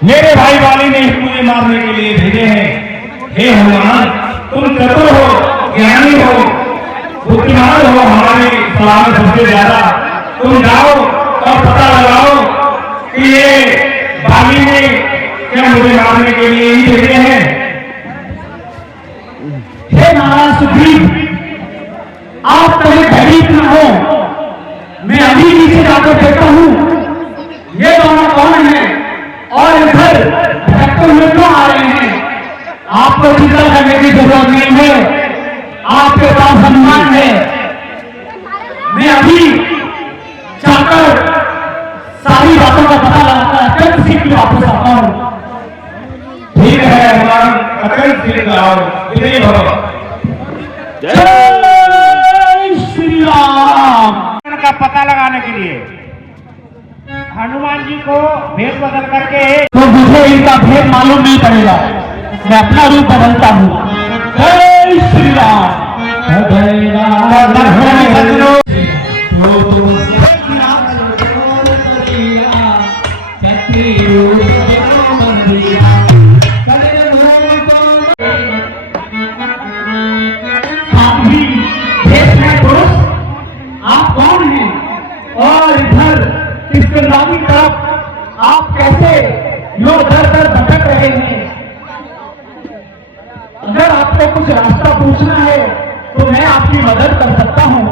मेरे भाई वाली ने मुझे मारने के लिए भेजे हैं। हे हनुमान, तुम चतुर हो, ज्ञानी हो, बुद्धिमान हो, हमारे सलाह में सबसे ज्यादा। तुम जाओ और पता लगाओ कि ये वाली ने क्या मुझे मारने के लिए ही भेजे हैं। हे महाराज सुग्रीव, आप कभी भयभीत न हो। मैं अभी नीचे जाकर देखता हूँ ये दोनों कौन है और इधर भटकते हुए क्यों आ रहे हैं। आपको चिंता करने की जरूरत नहीं है, आपके पास हनुमान है। मैं अभी जाकर सारी बातों का पता लगाता है, फिर सीट वापस आता हूँ। ठीक है हनुमान, अत्यंत शीघ्र आओ, विजयी भव। जय श्री राम। का पता लगाने के लिए हनुमान जी को भेष बदल करके तो मुझे इनका भेद मालूम नहीं पड़ेगा, मैं अपना रूप बदलता हूँ। जय श्री राम। जय राम। आप कौन हैं और इधर किसकी तरफ आप कैसे यो दर दर भटक रहे हैं। अगर आपको कुछ रास्ता पूछना है तो मैं आपकी मदद कर सकता हूँ।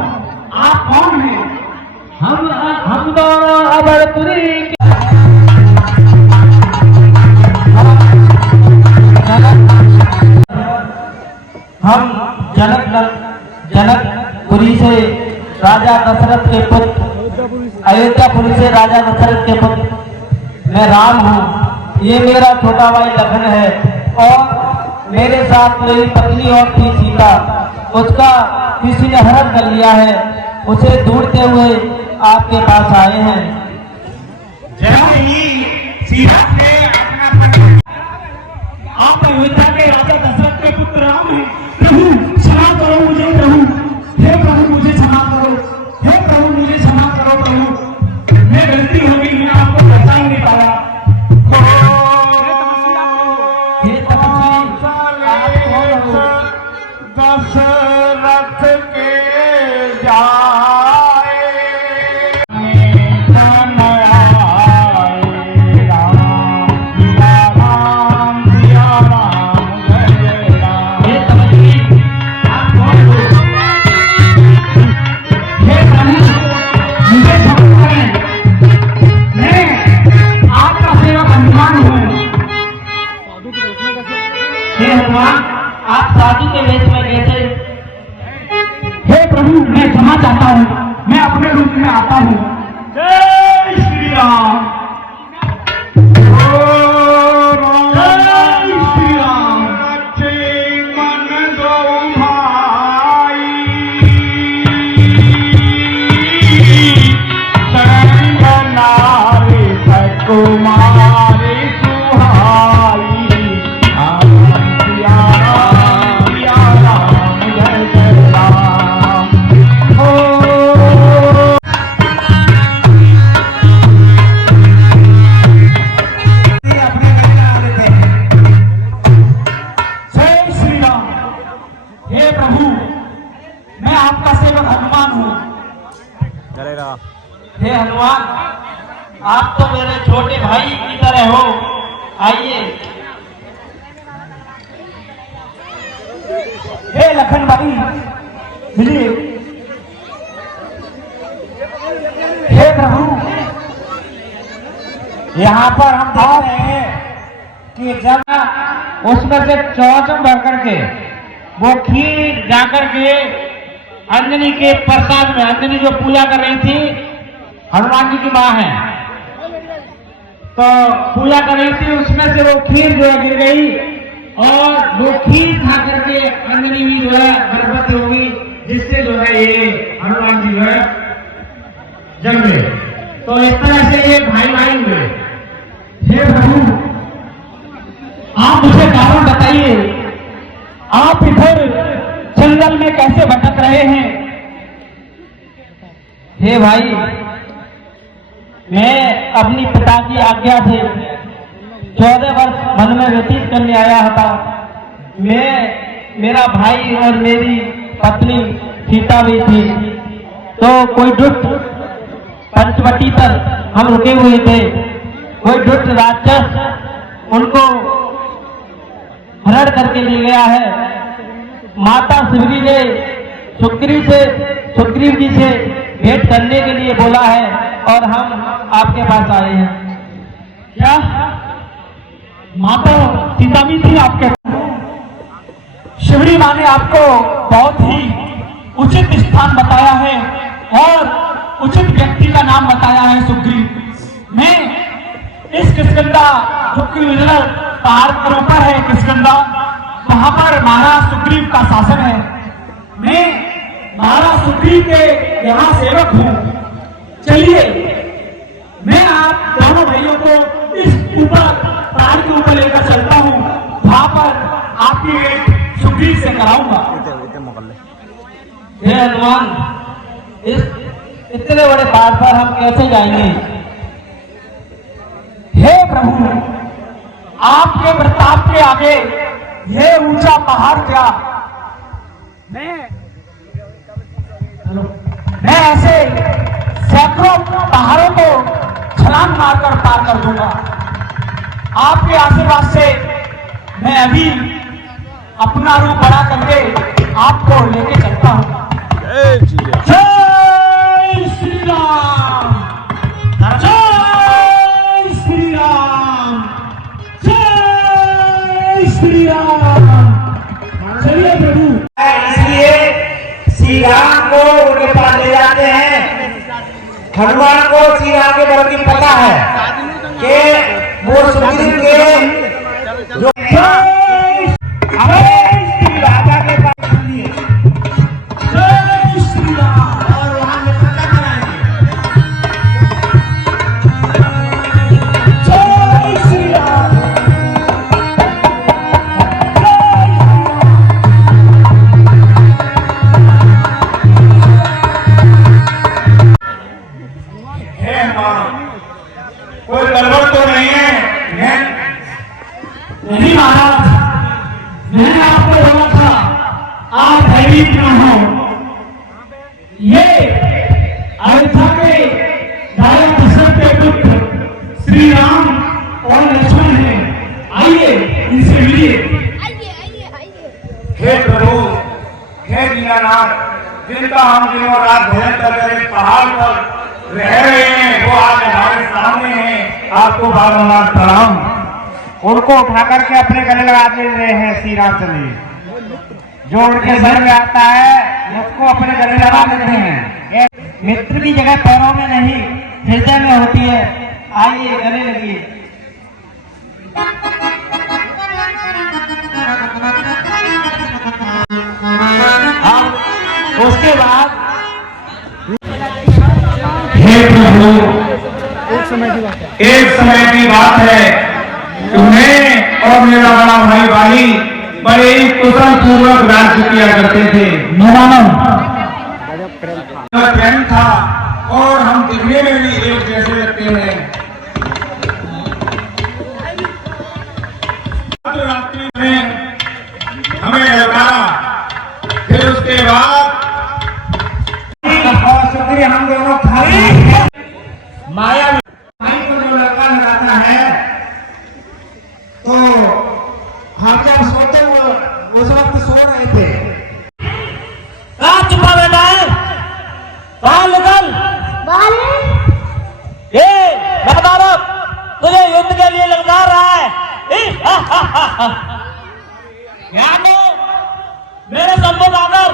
आप कौन हैं? हम दोनों अबरपुरी हम जनकपुरी से राजा दशरथ के पुत्र, अयोध्यापुरी से राजा दशरथ के पुत्र मैं राम हूँ। ये मेरा छोटा भाई लखन है और मेरे साथ मेरी पत्नी और थी सीता। उसका किसी ने हरण कर लिया है, उसे ढूंढते हुए आपके पास आए हैं। जय ही सीता से अपना पति। आप अयोध्या के राजा दशरथ के पुत्र राम हैं। प्रभु क्षमा करो मुझे, प्रभु हे प्रभु मुझे क्षमा करो, हे प्रभु मुझे क्षमा करो। प्रभु मैं गलती हो गई, मैं आपको पहचान नहीं पाया। हे तपस्वी आप कौन हो? दशरथ के जाए मन आए राम, सिया राम, सिया राम, जय राम। हे तपस्वी आप कौन हो? हे प्रभु मुझे क्षमा करें, मैं आपका सेवक हनुमान हूँ। हे हनुमान आप साधु के वेश में कैसे? हे प्रभु मैं क्षमा चाहता हूँ, मैं अपने रूप में आता हूँ। जय श्री राम। जय श्री राम। मन दो भाई संग नारी सकुमारी सुहाई। सिया राम, सिया राम, जय जय राम। अपने घर आ देते हैं। जय श्री राम। हे प्रभु मैं आपका सेवक हनुमान हूँ। हे हनुमान आप तो मेरे छोटे भाई की तरह हो, आइए। हे लखन भाई मिलिए। हे प्रभु यहाँ पर हम देख रहे हैं कि जब उसमें से चौचम भर करके वो खीर जाकर के अंजनी के प्रसाद में, अंजनी जो पूजा कर रही थी, हनुमान जी की माँ है, तो पूजा कर रही थी, उसमें से वो खीर जो है गिर गई और वो खीर खा करके अंजनी भी जो है गर्भवती होगी, जिससे जो है ये हनुमान जी जो है जन्मे। तो इस तरह से ये भाई भाई हुए। हे प्रभु आप मुझे कारण बताइए, आप इधर जंगल में कैसे भटक रहे हैं? हे भाई मैं अपनी पिता की आज्ञा से 14 वर्ष वन में व्यतीत करने आया था। मैं, मेरा भाई और मेरी पत्नी सीता भी थी। तो कोई दुष्ट पंचवटी पर हम रुके हुए थे। कोई दुष्ट राक्षस उनको हरण करके ले गया है। माता शिवरी ने सुग्रीव जी से भेंट करने के लिए बोला है और हम आपके पास आए हैं। क्या माता सीता भी थी आपके? शिवरी माँ ने आपको बहुत ही उचित स्थान बताया है और उचित व्यक्ति का नाम बताया है, सुग्रीव। मैं इस किष्किंधा जो कि पहाड़ के ऊपर है किष्किंधा, वहां पर महाराज सुग्रीव का शासन है। मैं महाराज सुग्रीव के यहाँ सेवक हूँ। चलिए मैं आप दोनों भाइयों को इस ऊपर पहाड़ के ऊपर लेकर चलता हूँ, वहां पर आपकी भेंट सुग्रीव से कराऊंगा। हे हनुमान, इस इतने बड़े पहाड़ पर हम कैसे जाएंगे? हे प्रभु, आपके प्रताप के आगे ये ऊंचा पहाड़ क्या? मैं ऐसे सैकड़ों पहाड़ों को छलांग मारकर पार कर दूंगा। आपके आशीर्वाद से मैं अभी अपना रूप बड़ा करके आपको लेके चलता हूं। जय श्री राम, जय श्री राम, जय श्री राम। चलिए प्रभु। इसलिए श्री राम को उनके पास ले जाते हैं। हनुमान को श्री राम के बारे में पता है कि वो सुग्रीव के जो राजा के पास लिए जय श्री राम। और वहां में पता कराएंगे। जय श्री राम, हे मां, कोई गड़बड़ तो नहीं है? नहीं महाराज, मैंने आपको बोला था आप भयभीत न हो। ये अयोध्या के राजा दशरथ के पुत्र श्री राम और लक्ष्मण हैं। आइए इनसे मिलिए। हे प्रभु, हे दीनानाथ, जिनका हम दिनों रात भजन करके इस पहाड़ पर रह रहे हैं, वो आज हमारे सामने हैं। आपको बारंबार प्रणाम। उनको उठा करके अपने गले लगा दे रहे हैं श्री रामचंद्र जी। जो उनके सर में आता है उसको अपने गले लगा देते हैं। एक मित्र की जगह पैरों में नहीं हृदय में होती है। आइए गले लगिए। उसके बाद हे प्रभु, एक समय की बात है, तुम्हें और मेरा बड़ा भाई वाली बड़े ही कुशल पूर्वक राज्य किया करते थे। प्रेम था और हम दिखने में भी एक जैसे लगते हैं। रात्रि में हमें ललकारा, फिर उसके बाद हम दोनों माया भाई को जो लड़का लगाता है, तो हम जब सोते उस वक्त सो रहे थे। कहाँ छुपा बैठा है? बाहर निकल। मैं बता रहा हूं, तुझे युद्ध के लिए ललकार रहा है। मेरे सम्मुख आकर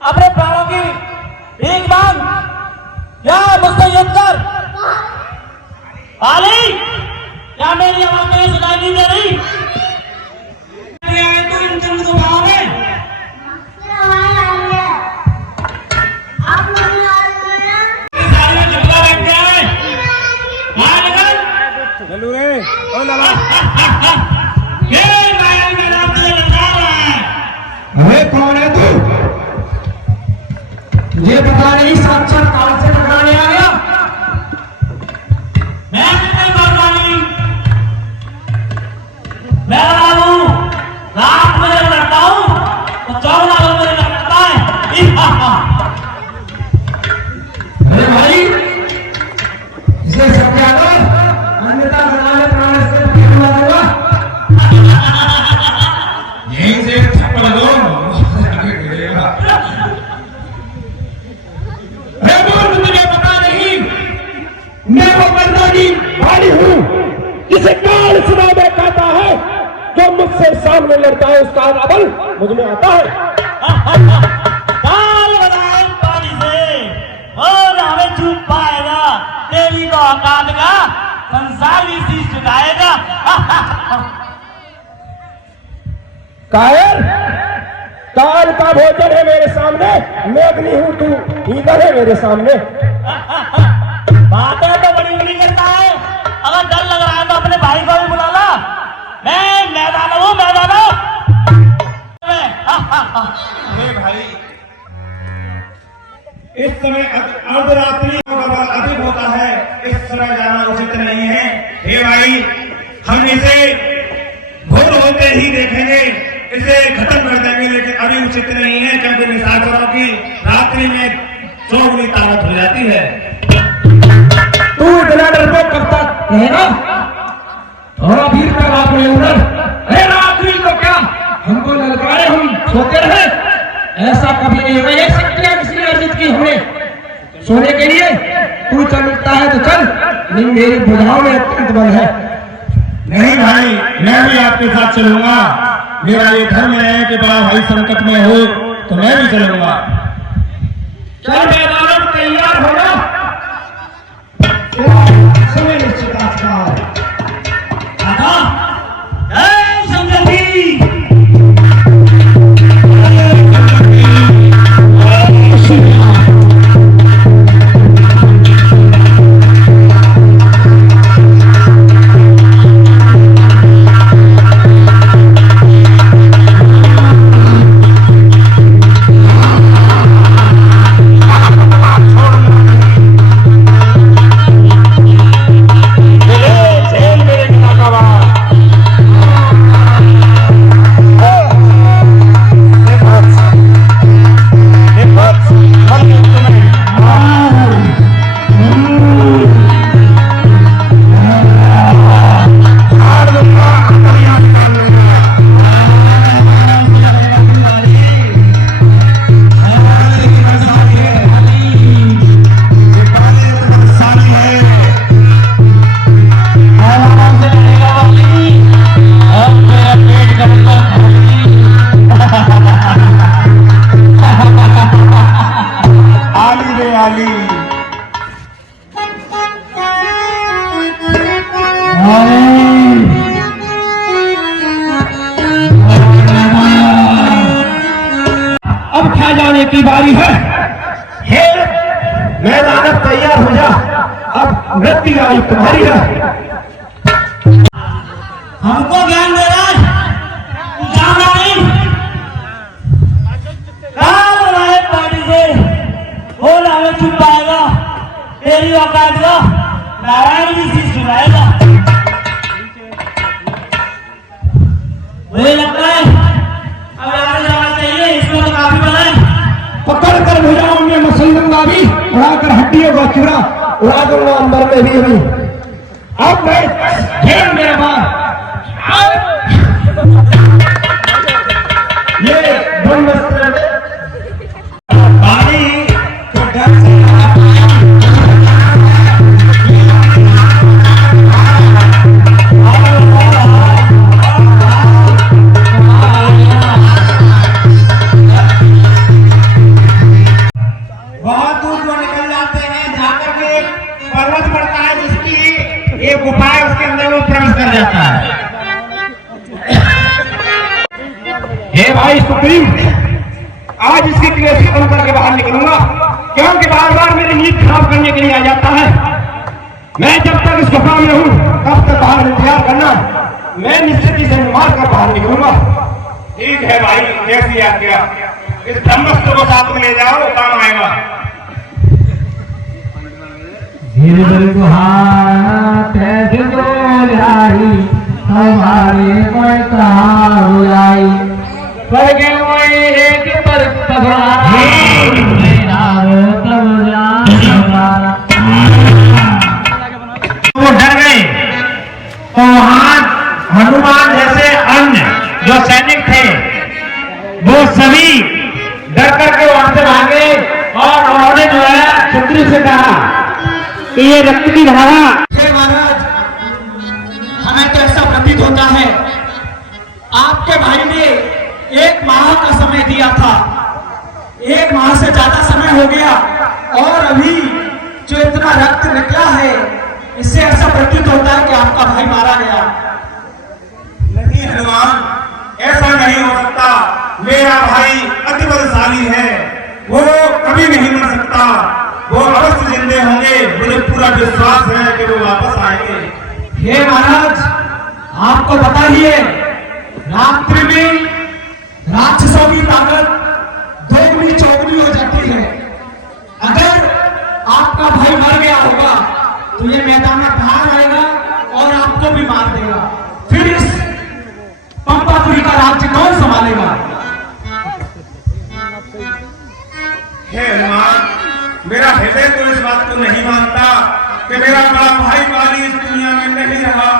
अपने प्राणों की भीख मांग या मुझसे युद्ध कर। आली, क्या मेरी आवाज तुझे सुनाई नहीं दे रही? तू इन चंद को पाओगे? चलू रे ओ लाला। अरे कौन है तू? तुझे पता नहीं साक्षात काल से टकराने आ गया? मैं नहीं मरवानी, दे सत्याग्रह, अन्यथा बनाने प्राण से फेंकवा दूंगा। यहीं से थप्पड़ दो। अरे बोल, तुझे पता नहीं मैं वो मर्दानी वाली हूँ जिसे काल सुनावे कहता है, जो मुझसे सामने लड़ता है उसका अमल मुझ में आता है। काल बनाए पानी से और हमें छू पाएगा, तेरी को औकात का संसार भी शीश झुकाएगा। कायर, काल का भोजन है मेरे सामने, मेघनी हूँ तू ईंधन है मेरे सामने। बातें तो बड़ी बड़ी करता है, अगर डर लग रहा है तो अपने भाई को भी बुला ला। मैं मैदान हूँ, मैदान हूँ। अरे भाई, इस समय अर्धरात्रि का बल अधिक होता है, इस समय जाना उचित नहीं है। हे भाई, हम इसे भोर होते ही देखेंगे, इसे खत्म कर देंगे, लेकिन अभी उचित नहीं है, क्योंकि निशाचरों की रात्रि में चौगुनी ताकत हो जाती है। तू इतना डरपोक कब तक रहेगा? थोड़ा भीड़ कर आपने उधर, अरे रात्रि तो क्या हमको ललकारे, हम सोते रहे? ऐसा कभी नहीं होगा। ये शक्तियां किसने अर्जित की हमें सोने के लिए? तू चलता है तो चल, नहीं मेरी बुझाव में अत्यंत बल है। नहीं भाई, मैं भी आपके साथ चलूंगा। मेरा ये धर्म है कि बड़ा भाई संकट में हो तो मैं भी चलूंगा। चल मैदान में तैयार हो जा। समय निश्चित आपका दादा, जय संगति। अब क्या जाने की बारी है। हे मैदान अब तैयार हो जा, अब मृत्यु आई तुम्हारी है। हमको ज्ञान दे रहा है, तू जानना नहीं। काल बनाए पानी से बोल हमें छुप पाएगा, तेरी औकात का नारायण भी शीश झुकाएगा। मुझे लगता है अब आगे जाना चाहिए, इसमें तो काफी बड़ा है। पकड़ कर भुजाओं में मसल्लम भी उड़ाकर हड्डियों का चूरा उड़ा दूंगा अंबर में भी हुई। अब मैं घेर मेरे बार ये ब्रह्मस्त्र पानी तो डर से बहुत दूर जो निकल जाते हैं, जाकर के पर्वत पड़ता है जिसकी एक गुफा है, उसके अंदर वो प्रवेश कर जाता है। हे भाई सुप्रीम, आज इसकी क्लेश खत्म करके बाहर निकलूंगा, क्योंकि बार बार मेरी नींद खराब करने के लिए आ जाता है। मैं जब तक इस गुफा में हूँ तब तक बाहर इंतजार करना, मैं निश्चित से मार कर बाहर निकलूंगा। ठीक है भाई, जैसी आज्ञा। इस ब्रह्मस्त्र को साथ में ले जाओ, काम आएगा। हमारे एक पर जो सैनिक थे वो सभी डर करके वहां से भागे और उन्होंने जो है सुग्रीव से कहा कि ये रक्त की धारा। हे महाराज, हमें तो ऐसा प्रतीत होता है आपके भाई ने 1 माह का समय दिया था, 1 माह से ज्यादा समय हो गया और अभी जो इतना रक्त निकला है इससे ऐसा प्रतीत होता है कि आपका भाई मारा गया। नहीं हनुमान, ऐसा नहीं हो सकता। मेरा भाई अति बलशाली है, वो कभी नहीं मर सकता, वो अवश्य जिंदे होंगे। मुझे पूरा विश्वास है कि वो वापस आएंगे। हे महाराज, आपको पता ही है रात्रि में राक्षसों की ताकत दोगुनी चौगुनी हो जाती है। अगर आपका भाई मर गया होगा तो ये मैदान में बाहर आएगा और आपको भी मार देगा, फिर इस पंपापुरी का राज्य कौन संभालेगा? हे हनुमान, मेरा हृदय तो इस बात को नहीं मानता कि मेरा बड़ा भाई वाली इस दुनिया में नहीं रहा,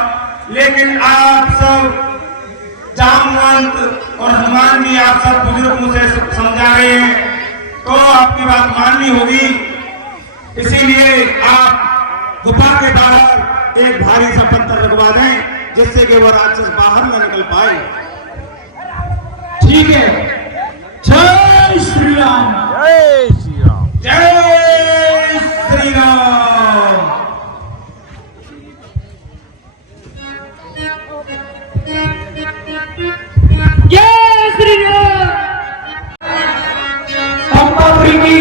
लेकिन आप सब जामवंत और हनुमान भी आप सब बुजुर्ग मुझे समझा रहे हैं तो आपकी बात माननी होगी। इसीलिए आप गुफा के बाहर एक भारी सा पत्थर लगवा दें जिससे कि वो राक्षस बाहर न निकल पाए। ठीक है। जय श्री राम। जय श्री राम। जय श्री राम। जय श्री राम। पंपापुरी की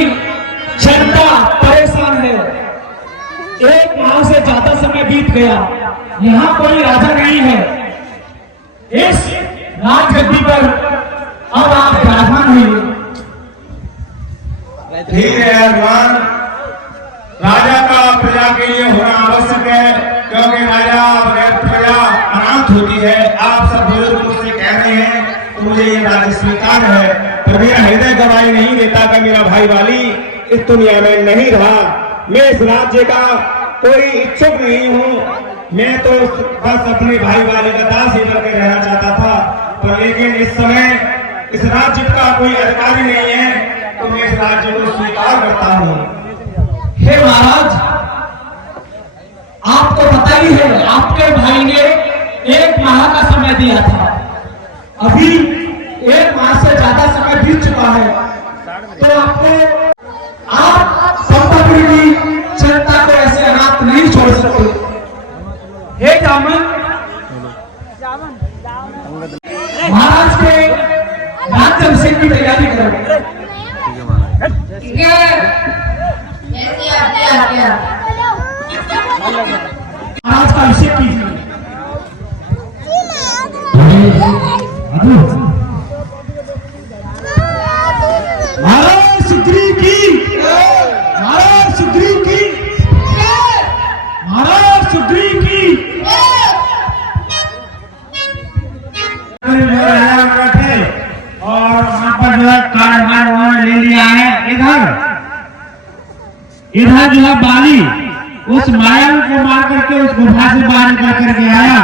जनता परेशान है, 1 माह से ज्यादा समय बीत गया, यहाँ कोई राजा नहीं है। इस राजगद्दी पर अब आप विराजमान हुए। ठीक है हनुमान, राजा का प्रजा के लिए होना आवश्यक है, क्योंकि राजा बगैर प्रजा अनाथ होती है। आप सब बुजुर्ग मुझसे कह रहे हैं तो मुझे ये राज्य स्वीकार है, पर मेरा हृदय गवाही नहीं देता कि मेरा भाई वाली इस दुनिया में नहीं रहा। मैं इस राज्य का कोई इच्छुक नहीं हूँ, मैं तो बस अपने भाई वाली का दास ही बनकर रहना चाहता था, पर लेकिन इस समय इस राज्य का कोई अधिकारी नहीं है तो मैं इस राज्य को स्वीकार करता हूँ। हे महाराज, आपको पता ही है आपके भाई ने 1 माह का समय दिया था, अभी 1 माह से ज्यादा समय बीत चुका है, तो आपको आप पंपापुरी की जनता को ऐसे अनाथ नहीं छोड़ सकते। हे जामन, महाराज के राज्याभिषेक की तैयारी करो। महाराज का अभिषेक कीजिए। महाराज सुग्रीव की, महाराज सुग्रीव की, महाराज सुग्रीव की। और वहां पर जो है कारभार उन्होंने ले लिया है। इधर जो है बाली उस मायावी को मार करके उस गुफा से बाहर निकल करके आया।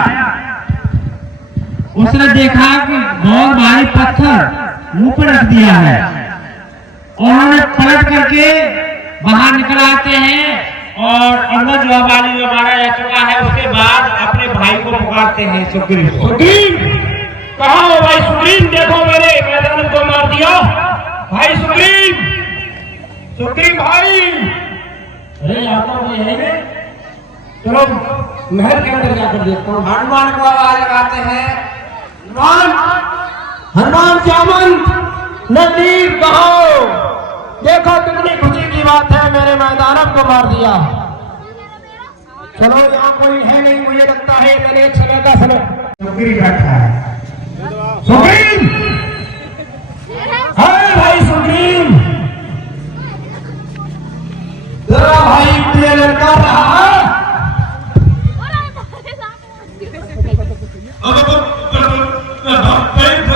उसने देखा कि बहुत भारी पत्थर मुंह पर रख दिया है, और उन्होंने पलट करके बाहर निकल आते हैं और अंदर जो है बाली में मारा जा चुका है। उसके बाद अपने भाई को पुकारते हैं सुग्रीव को। कहाँ हो भाई सुग्रीव? देखो मेरे मैदान को मार दिया भाई सुग्रीव। सुग्रीव भाई, अरे आता वो यही है, चलो महल के अंदर जाकर देखता हूँ। हनुमान को आवाज लगाते हैं। हनुमान, हनुमान जामन नजदीक कहो, देखो कितनी खुशी की बात है, मेरे मैदान को मार दिया। चलो यहाँ कोई है नहीं, मुझे लगता है मेरे समय का समय। सुग्रीव बैठा है। सुग्रीव, हाय भाई सुग्रीव, तेरा भाई मुझे लड़का रहा है।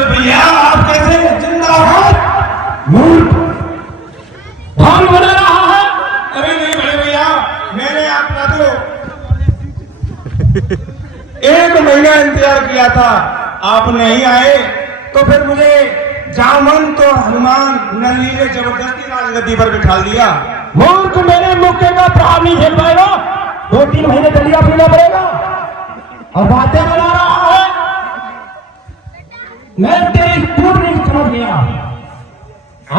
भैया आप कैसे जिंदा हो? भान बना रहा है। अरे नहीं बड़े भैया, मैंने आपका तो 1 महीना इंतजार किया था, आप नहीं आए तो फिर मुझे जामन तो हनुमान नल्ली ने जबरदस्ती राजगद्दी पर बिठा दिया। मूर्ख, मेरे मुक्के का प्रहार नहीं झेल पाएगा। 2-3 महीने दलिया पीना पड़ेगा और बातें बना रहा है। मैं तेरी पूर्ण नहीं समझ गया।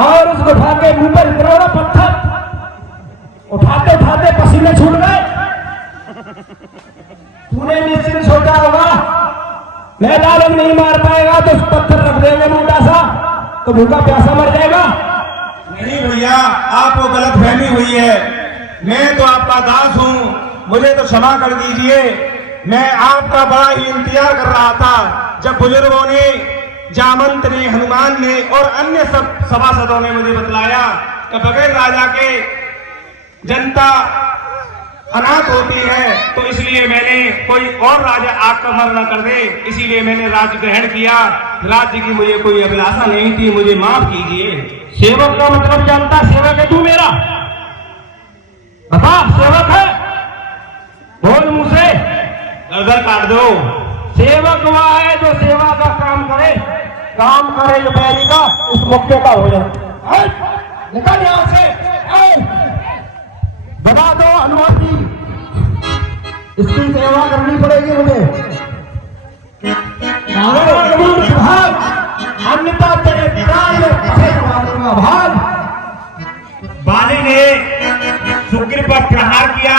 और उस गुफा के मुंह पर इतना बड़ा पत्थर उठाते उठाते पसीने छूट गए। तूने निश्चिंत सोचा होगा मैं लालन नहीं मार पाएगा तो उस पत्थर रख देंगे मोटा सा तो भूखा प्यासा मर जाएगा। नहीं भैया, आपको गलत फहमी हुई है। मैं तो आपका दास हूँ, मुझे तो क्षमा कर दीजिए। मैं आपका बड़ा ही इंतजार कर रहा था जब बुजुर्गों ने, जामंत ने, हनुमान ने और अन्य सब सभासदों ने मुझे बतलाया कि बगैर राजा के जनता अनाथ होती है, तो इसलिए मैंने कोई और राजा आक्रमण न कर दे, इसीलिए मैंने राज्य ग्रहण किया। राज्य की मुझे कोई अभिलाषा नहीं थी, मुझे माफ कीजिए। सेवक का मतलब जानता, सेवक है तू मेरा? बता, सेवक है? बोल मुंह से। गर्दन काट दो। सेवक वह है जो सेवा का काम करे जो बैरी का उस मौके का हो जाए। निकल यहां से। बता दो हनुमान जी, इसकी सेवा करनी पड़ेगी मुझे। अन्यथा तेरे प्राण में फंसे मारूंगा। भाग। बाली ने सुग्रीव पर प्रहार किया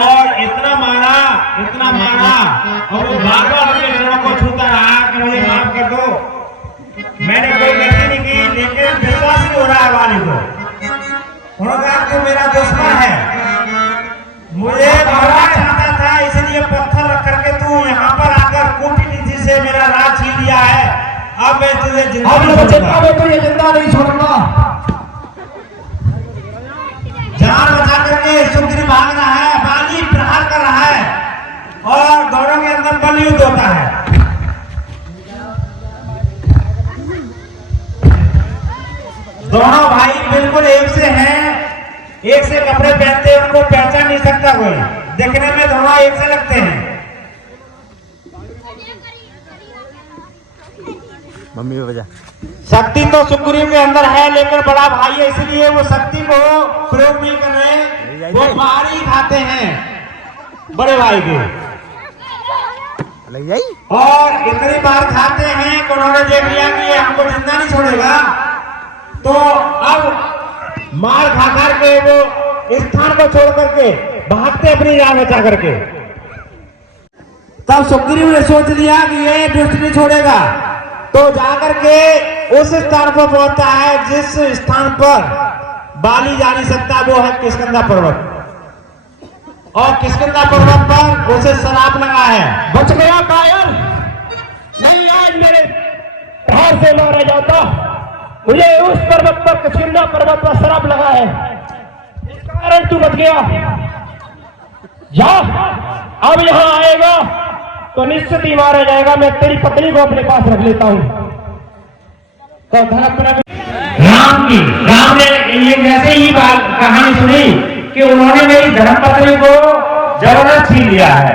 और इतना मारा और वो बार बार अपने चरणों को छूता रहा कि मुझे माफ कर दो। मैंने कोई गलती नहीं की, लेकिन विश्वास नहीं हो रहा है बाली को। उन्होंने कहा कि मेरा दुश्मन है, मुझे मारना चाहता था, इसलिए पत्थर रख करके तू यहाँ पर आकर कूटनीति से मेरा राज छीन लिया है। अब मैं तुझे जिंदा नहीं छोड़ूंगा। जान बचा करके सुग्रीव भाग रहा है, बाली प्रहार कर रहा है और दोनों के अंदर बल युद्ध होता है। दोनों भाई बिल्कुल एक से हैं, एक से कपड़े पहनते हैं, उनको पहचान नहीं सकता कोई। देखने में दोनों एक से लगते हैं। मम्मी पे बजा। शक्ति तो सुग्रीव के अंदर है, लेकिन बड़ा भाई है, इसलिए वो शक्ति को प्रयोग नहीं कर रहे, वो मार ही खाते हैं बड़े भाई के। लग जाई। और इतनी बार खाते हैं कि उन्होंने देख लिया कि ये हमको जिंदा नहीं छोड़ेगा, तो अब मार खा करके वो स्थान को छोड़ करके भागते अपनी जान बचा करके। तब सुग्रीव ने सोच लिया कि ये दुष्ट नहीं छोड़ेगा, तो जाकर के उस स्थान पर पहुंचता है जिस स्थान पर बाली जा नहीं सकता, वो है किष्किंधा पर्वत। और किष्किंधा पर्वत पर उसे श्राप लगा है। बच गया कायर, नहीं आज मेरे प्रहार से मारा जाता। मुझे उस पर्वत पर, किष्किंधा पर्वत पर श्राप लगा है, इस कारण तू बच गया। जा, अब यहां आएगा तो निश्चित ही मारा जाएगा। मैं तेरी पत्नी को अपने पास रख लेता हूं। तो राम ने ये वैसे ही कहानी सुनी कि उन्होंने मेरी धर्मपत्नी को जबरदस्त छीन लिया है,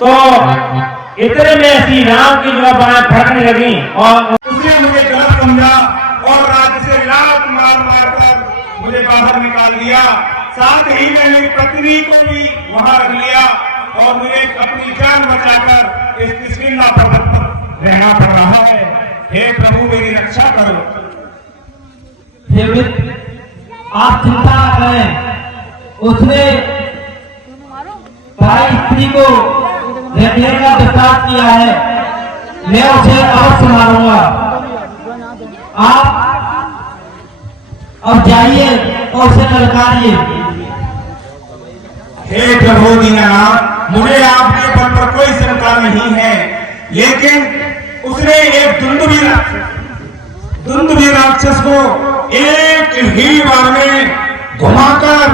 तो इतने में श्री राम की जो बातें फटने लगी और उसने मुझे गलत समझा और राज्य से लात मार कर मुझे बाहर निकाल दिया। साथ ही मैं मेरी पत्नी को भी वहां रख लिया और मुझे अपनी जान बचाकर इस किष्किंधा पर्वत पर रहना पड़ रहा है। हे प्रभु, मेरी रक्षा करो। आप चिंता न करें, उसने भाई स्त्री को रहने का विश्वास किया है, मैं उसे अवश्य मारूंगा। आप अब जाइए और उसे ललकारिए। हे प्रभु दीनानाथ, मुझे आपके पद पर कोई शंका नहीं है, लेकिन उसने एक दुंदुभी राक्षस को एक ही बार में घुमाकर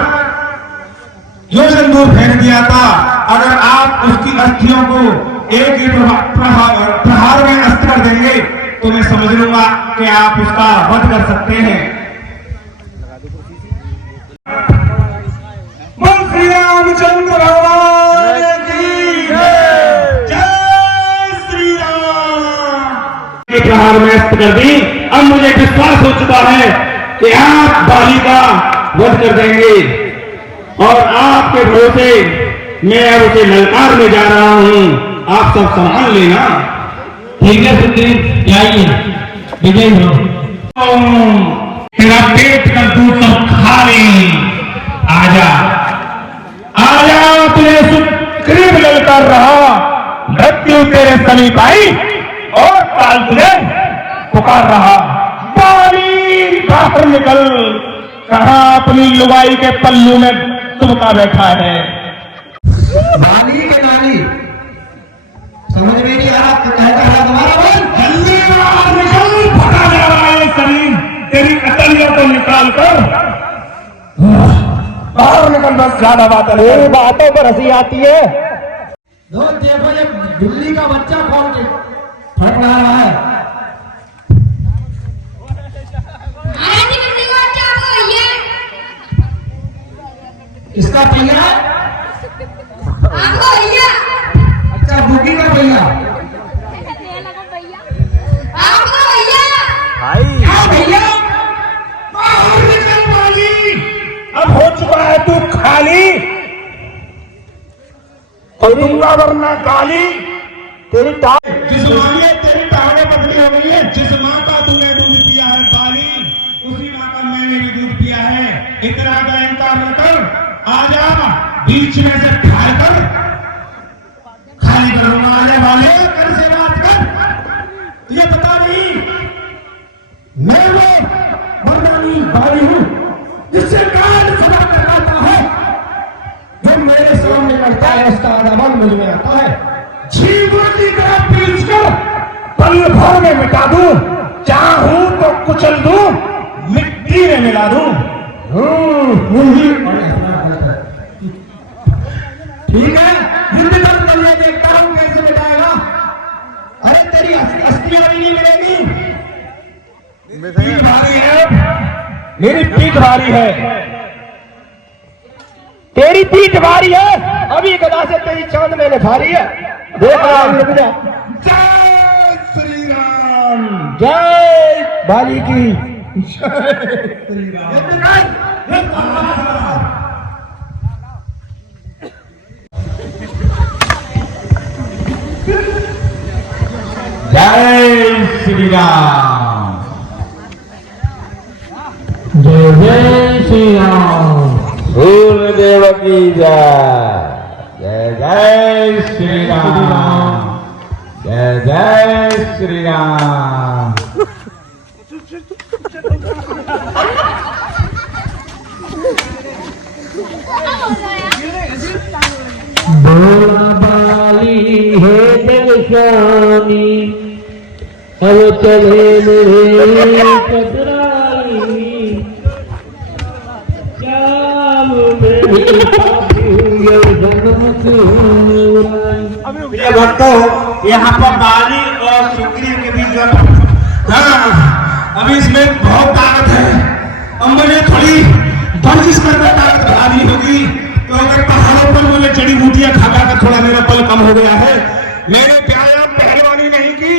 योजन दूर फेंक दिया था। अगर आप उसकी अस्थियों को एक ही प्रहार में नष्ट कर देंगे तो मैं समझ लूंगा कि आप उसका वध कर सकते हैं। श्री रामचंद्र भगवान की जय। जय श्री राम। मैस्त कर दी। अब मुझे विश्वास हो चुका है कि आप बाली का वध कर देंगे और आपके भरोसे मैं अब उसे ललकार में जा रहा हूं, आप सब संभाल लेना। ठीक है सुग्रीव, जाइए, विजय हो। तेरा पेट का दूध सब खा ले। आजा आजा, तुझे सुग्रीव ललकार रहा, मृत्यु तेरे समीप आई और काल तुझे पुकार रहा। बाली बाहर निकल, कहां अपनी लुगाई के पल्लू में तुमका बैठा है। बाली के नानी समझ में नहीं आ रहा, कहता है तुम्हारा बोल। जल्दी बाहर निकल, फटा जा रहा है शरीर, तेरी अकलिया को निकाल कर बाहर निकल। बस ज्यादा बातों पर हंसी आती है। देखो ये बिल्ली का बच्चा कौन फट रहा है। इसका भैया, अच्छा बुकी का भैया, भैया बाहर निकल बाली, अब हो चुका है तू खाली, और दूंगा वरना काली। तेरी जिस माँ ने तेरी टांगें पतली हो गई है, जिस माँ का तूने दूध पिया है बाली, उसी माँ का मैंने भी दूध पिया है। इतना का इनकार न कर, आजा बीच में से ठार कर खाली करूंगा। आने वाले कर से बात कर, तुझे पता नहीं मैं वो मर्दानी बाली हूं जिससे कान खड़ा करता है। जो मेरे सामने लड़ता है उसका आदावन मुझ में आता है। जीवन की तरह पीछ कर पल भर में मिटा दूं, चाहूं तो कुचल दूं, मिट्टी में मिला दूं। ठीक है, हिंदी तक कर ले, देखता हूं कैसे मिटाएगा। अरे तेरी अस्थियां भी नहीं मिलेगी। पीठ भारी है, मेरी पीठ भारी है, तेरी पीठ भारी है। अभी गदा से तेरी चांद मैंने भारी है। देखा जय श्री राम, जय बाली की जय श्री राम। जय श्री राम, जय जय श्री राम। सूर्यदेव की जय, जय जय श्री राम, जय जय श्री राम। बाली है दिलशानी, अब चले मेरे कतराई, श्याम प्रिय भक्तों, यहाँ पर बाली और सुग्रीव के बीच जो अभी इसमें बहुत ताकत है। अब मुझे थोड़ी वर्जिश करके ताकत बढ़ानी होगी, क्योंकि पहाड़ों पर मुझे जड़ी बूटियां खा कर थोड़ा मेरा बल कम हो गया है। मैंने व्यायाम पहलवानी नहीं की,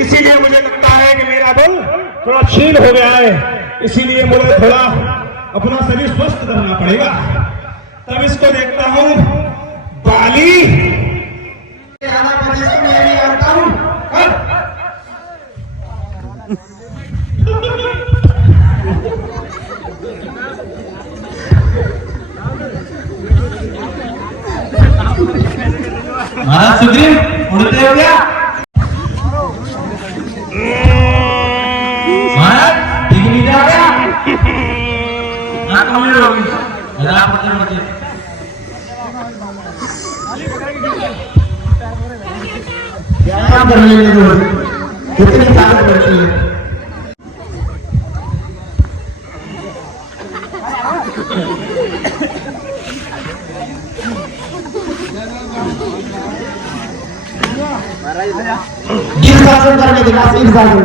इसीलिए मुझे लगता है कि मेरा बल थोड़ा क्षीण हो गया है। इसीलिए मुझे थोड़ा अपना शरीर स्वस्थ करना पड़ेगा। तब इसको देखता हूं बाली मैं भी आता हूं। महाराज सुग्रीव उड़ते हो क्या? महाराज ठीक नहीं जा गया? कमजोर होगी, व्यायाम करने की जरूरत, कितनी ताकत बढ़ती है। शीर्षासन करने के बाद शीर्षासन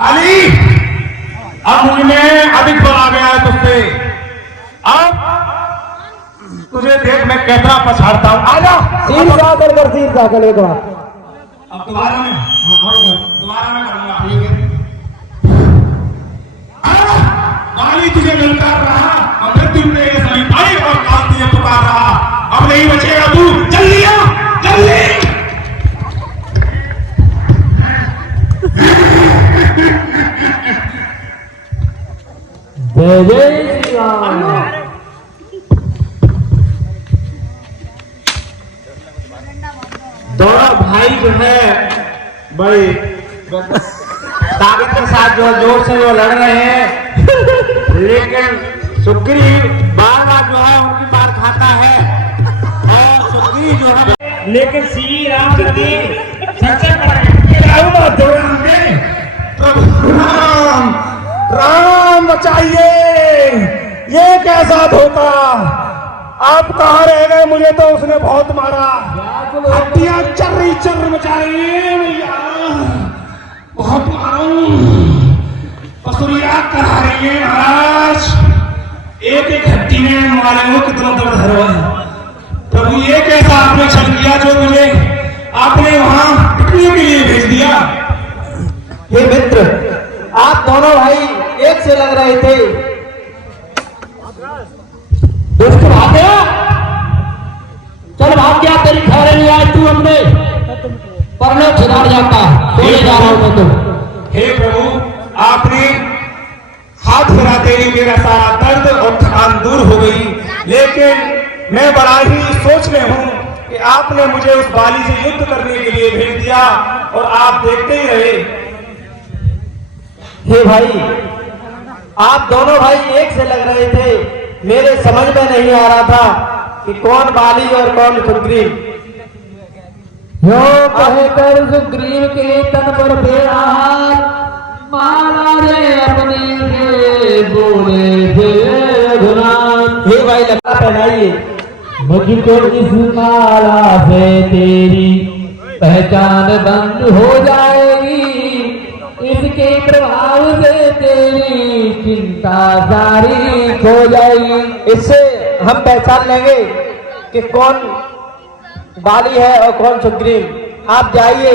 अली, अब मुझमें अधिक बल आ गया है तुझसे। अब तुझे देख मैं कैसा पछाड़ता हूं। आजा शीर्षासन कर, शीर्षासन एक बार अब दोबारा मैं करूंगा। ठीक है। बाली तुझे ललकार रहा और मृत्यु तेरे समीपाई और काल तुझे पुकार रहा। अब नहीं बचेगा तू, जल्दी आ, जल्दी। जय जय श्री राम। दोनों भाई जो है बड़े ताकत के साथ जो जोर से वो लड़ रहे हैं, लेकिन सुग्रीव बार बार जो है उनकी मार खाता है और सुग्रीव जो है, लेकिन श्री राम जी सच्चा राम राम बचाइए, ये कैसा धोखा। आप कहाँ रह गए, मुझे तो उसने बहुत मारा, हड्डियां चर्र मचा रही है भैया, बहुत मारा। पसुरिया करा रही है महाराज, एक हड्डी ने मारे हो कितना दर्द है प्रभु। ये कैसा आपने छल किया जो मुझे आपने वहां पिटने के लिए भेज दिया। ये मित्र, आप दोनों भाई एक से लग रहे थे, दुष्ट भाग्य, चल भाग गया, तेरी खैर नहीं आज तू हमने परने छिदार जाता, सोने जा रहा हूं मैं तो। हे प्रभु, आपने हाथ हिलाते ही मेरा सारा दर्द और थकान दूर हो गई, लेकिन मैं बड़ा ही सोच में हूं कि आपने मुझे उस बाली से युद्ध करने के लिए भेज दिया और आप देखते ही रहे। हे भाई, आप दोनों भाई एक से लग रहे थे, मेरे समझ में नहीं आ रहा था कि कौन बाली और कौन सुग्रीव। यो कहकर सुग्रीव के तन पर फेरा हाथ, मारा रे अपने से बोले थे रघुनाथ। हे भाई लगा पहनाइए, मुझको इस माला से तेरी पहचान बंद हो जाएगी, इसके प्रभाव से तेरी चिंता सारी खो जाएगी। इससे हम पहचान लेंगे कि कौन बाली है और कौन सुग्रीव। आप जाइए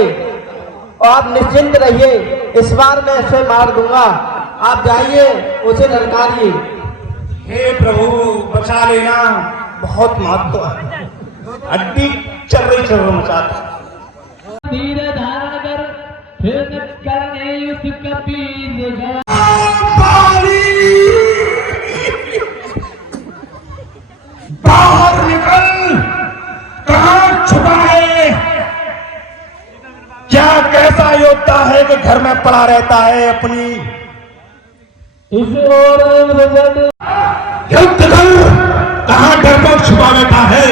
और आप निश्चिंत रहिए, इस बार मैं उसे मार दूंगा, आप जाइए उसे ललकारिए। हे प्रभु बचा लेना, बहुत महत्व है, हड्डी चर्र मचाता। धीर धारण कर फिर न करने उसका पीर है। बाहर निकल, कहां छुपा है? क्या कैसा योद्धा है कि घर में पड़ा रहता है अपनी? इस ओर युद्ध कर, कहां डरपोक छुपा बैठा है?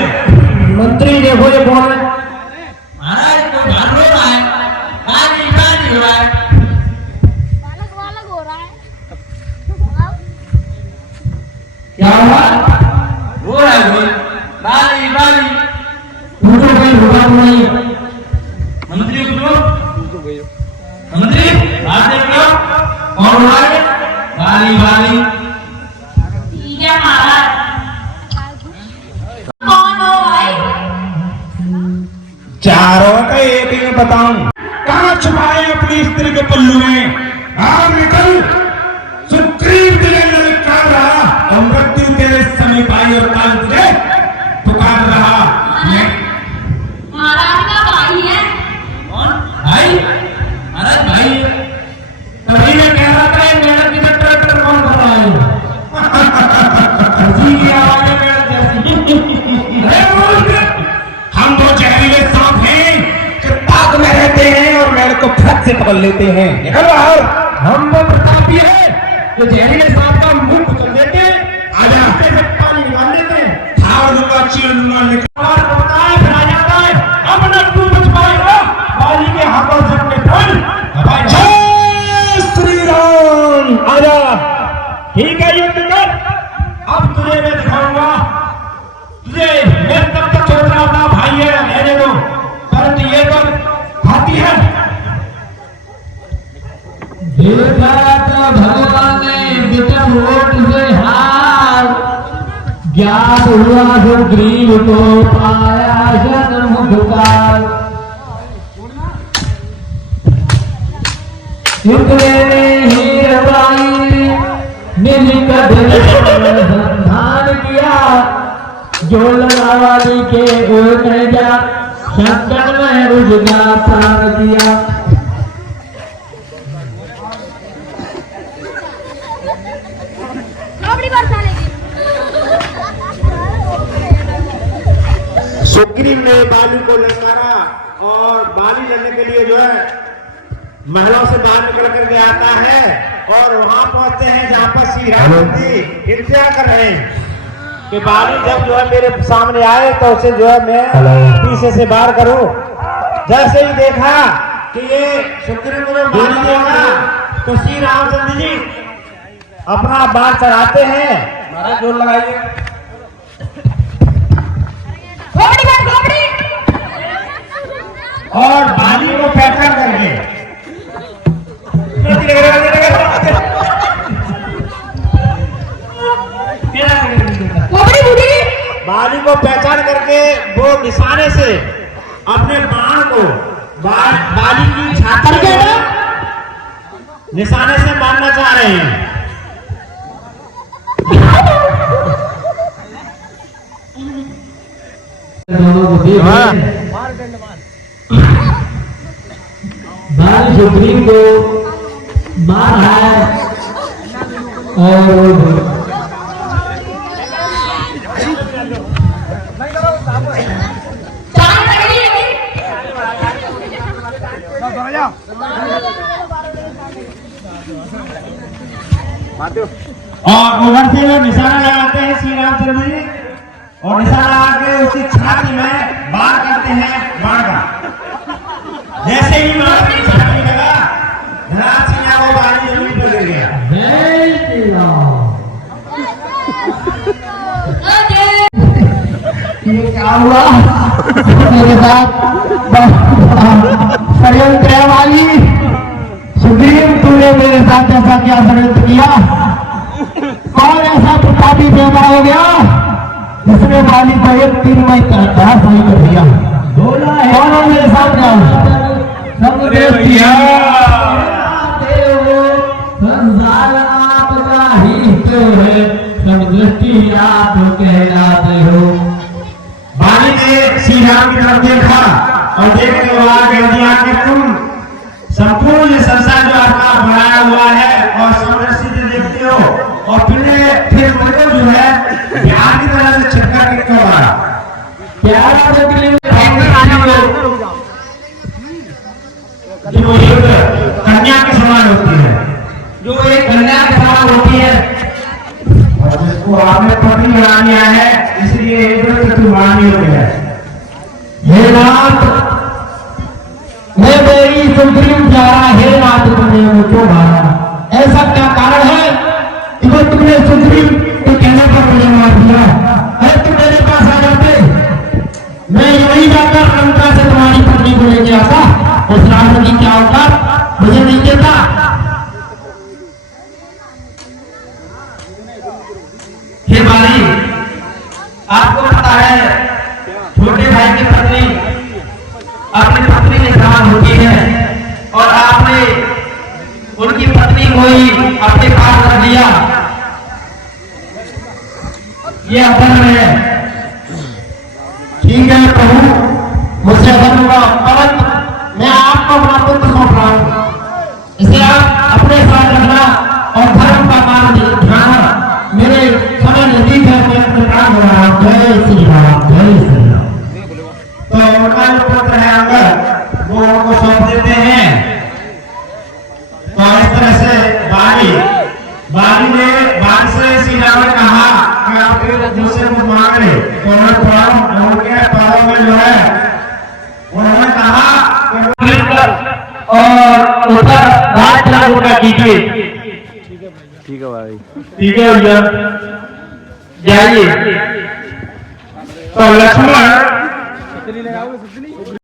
मंत्री देखो ये कौन है? महाराज कोई भाग रो रहा है, गाली गाली हो रहा है। बालक हो रहा है। क्या हुआ? वो है कोई बाली बाली। पूछो भाई, होगा नहीं। मंत्री को मंत्री बात देख लो, कौन हुआ है? बाली बाली। ठीक है महाराज। कौन हो भाई? चारों का एक ही मैं बताऊं, कहां छुपाए अपनी स्त्री के पल्लू में? बाहर निकल, सुग्रीव तुझे ललकार रहा और मृत्यु तेरे समीप आई और काल तुझे पुकार रहा। महाराज का भाई है। कौन भाई? महाराज भाई, तभी मैं कह रहा था मेरा की ट्रैक्टर कौन कर रहा है? हंसी की आवाज है मेरा जैसी। अरे मूर्ख, हम तो जहरीले सांप हैं जो ताक में रहते हैं और मेरे को फट से पकड़ लेते हैं। निकल बाहर। हम वो प्रतापी है जो जहरीले सांप का मुंह कुचल देते हैं, आजा, से पानी निकाल देते हैं। थार लूंगा, चीर लूंगा, निकल। और होता है फिर आ जाता है, अपना तू बच पाएगा बाली के हाथों से अपने फल। जय श्री राम। आजा। ठीक है, युद्ध कर। अब तुझे मैं दिखाऊंगा, तुझे मैं तब तक सोच रहा था भाई है रहने दो, परंतु ये तो हाथी है। देखा तो भगवान ने विक्रम ओट से हार, ज्ञात हुआ सुग्रीव को पाया जन्म काल। इतने में हीरबाई निज कदम संधान किया, जो लगावाली के ओर न जा, शंकर में रुजगा प्राण दिया। सुग्रीव ने बाली को ललकारा और बाली लेने के लिए जो है महलों से बाहर निकल करके आता है और वहां पहुंचते हैं जहां पर श्री राम जी इंतजार कर रहे हैं कि बाली जब जो है मेरे सामने आए तो उसे जो है मैं पीछे से बाहर करूं। जैसे ही देखा कि ये सुग्रीव को बाली देगा तो श्री रामचंद्र जी अपना बाण चढ़ाते हैं। महाराज जोर लगाइए। और बाली को पहचान करके बाली को पहचान करके वो निशाने से अपने बाण को बाली की छाती में निशाने से मारना चाह रहे हैं। बाली सुग्रीव को मार है और उधर से वो निशाना लगाते हैं श्री रामचंद्र जी और निशाना लगा के उसकी छाती में बाण करते हैं बाण का। जैसे ही बाण की छाती लगा धनाज सिंह वो बाली जमीन पर गिर गया। जय श्री राम। ये क्या हुआ मेरे साथ षड्यंत्र वाली सुग्रीव, तूने मेरे साथ ऐसा क्या षड्यंत्र किया? कौन ऐसा प्रतापी देवा हो गया जिसने वाली को एक तीन में तरह सही कर दिया? बोला है कौन है मेरे साथ क्या? संसार आपका ही तो है, सब दृष्टि आप कहलाते हो। बाली ने श्री राम की तरफ देखा और देखने के बाद कह दिया कि तुम संपूर्ण ये संसार जो आपका बनाया हुआ है और समदृष्टि से देखते हो और फिर मुझे जो है प्यार की तरह से छिपका के क्यों मारा? प्यार जो एक कन्या के समान होती है, जो एक कन्या के समान होती है और जिसको आपने पति बना लिया है, इसलिए इधर से तुम्हारी हो गया है। हे नाथ, मैं मेरी सुग्रीव जा रहा, हे नाथ तुमने मुझे क्यों मारा? ऐसा क्या कारण है कि वो तुमने सुग्रीव के कहने पर मुझे मार दिया? अरे तुम मेरे पास आ जाते, मैं यही जाकर लंका से तुम्हारी पत्नी को लेके आता, उस रावण की क्या होता मुझे नहीं देता। हे बाली, आपको पता है छोटे भाई की पत्नी अपनी पत्नी के समान होती है और आपने उनकी पत्नी को ही अपने पास रख लिया, ये अधर्म है। ठीक है प्रभु, मुझसे अधर्म हुआ, परंतु मैं आपको अपना पुत्र सौंप रहा हूं, इसे आप अपने साथ रखना और धर्म का मार्ग दिखाना। मेरे समय नजदीक है, मैं अपने प्राण हो रहा हूं। जय श्री राम, जय श्री राम। तो उनका जो पुत्र है अंगद, वो उनको सौंप देते हैं। तो इस तरह से बाली ने बाण से श्री राम ने कहा कि आप मुझसे कुछ मांग रहे, तो उन्होंने उनके पैरों में जो है उन्होंने कहा और उधर राज लागू का कीजिए। ठीक है भाई, ठीक है भैया, जाइए। तो लक्ष्मण